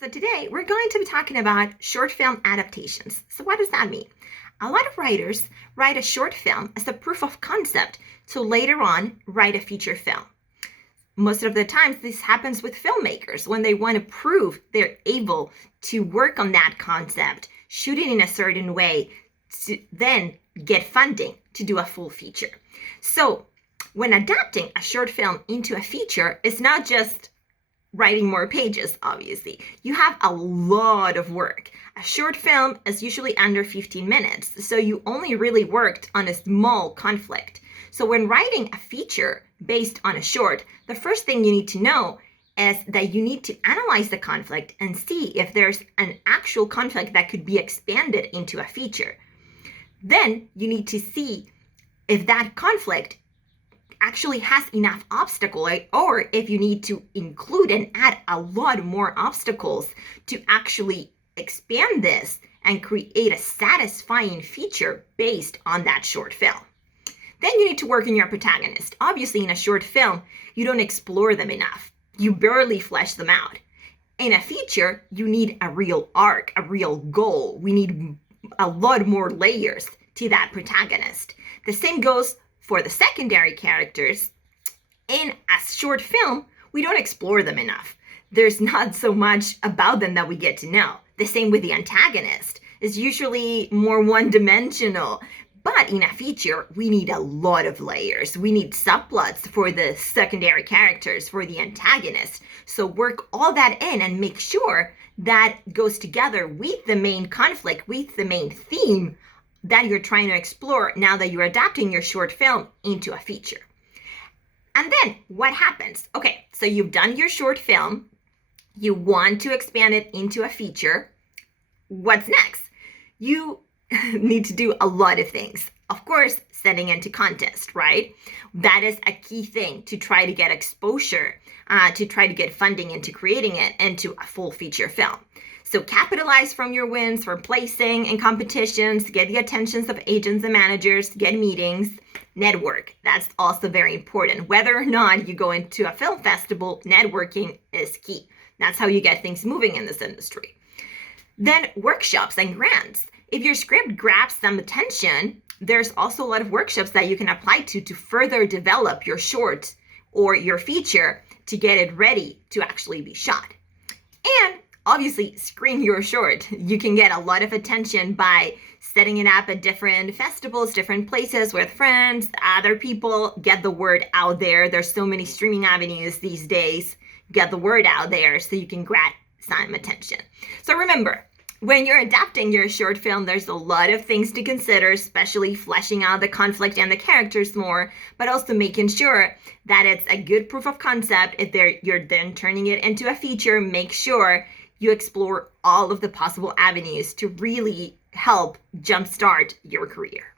So today we're going to be talking about short film adaptations. So what does that mean? A lot of writers write a short film as a proof of concept to later on write a feature film. Most of the times this happens with filmmakers when they want to prove they're able to work on that concept, shoot it in a certain way, to then get funding to do a full feature. So when adapting a short film into a feature, it's not just writing more pages, obviously. You have a lot of work. A short film is usually under 15 minutes, so you only really worked on a small conflict. So when writing a feature based on a short, the first thing you need to know is that you need to analyze the conflict and see if there's an actual conflict that could be expanded into a feature. Then you need to see if that conflict actually has enough obstacle, or if you need to include and add a lot more obstacles to actually expand this and create a satisfying feature based on that short film. Then you need to work on your protagonist. Obviously, in a short film, you don't explore them enough. You barely flesh them out. In a feature, you need a real arc, a real goal. We need a lot more layers to that protagonist. The same goes for the secondary characters. In a short film, we don't explore them enough. There's not so much about them that we get to know. The same with the antagonist. It's usually more one-dimensional. But in a feature, we need a lot of layers. We need subplots for the secondary characters, for the antagonist. So work all that in and make sure that goes together with the main conflict, with the main theme that you're trying to explore now that you're adapting your short film into a feature. And then what happens? Okay, so you've done your short film. You want to expand it into a feature. What's next? You need to do a lot of things. Of course, setting into contest, right? That is a key thing to try to get exposure, to try to get funding into creating it into a full feature film. So capitalize from your wins for placing in competitions, to get the attentions of agents and managers, to get meetings, network. That's also very important. Whether or not you go into a film festival, networking is key. That's how you get things moving in this industry. Then workshops and grants. If your script grabs some attention, there's also a lot of workshops that you can apply to further develop your short or your feature to get it ready to actually be shot. And obviously, screen your short. You can get a lot of attention by setting it up at different festivals, different places with friends, other people. Get the word out there. There's so many streaming avenues these days. Get the word out there so you can grab some attention. So remember, when you're adapting your short film, there's a lot of things to consider, especially fleshing out the conflict and the characters more, but also making sure that it's a good proof of concept. If you're then turning it into a feature, make sure you explore all of the possible avenues to really help jumpstart your career.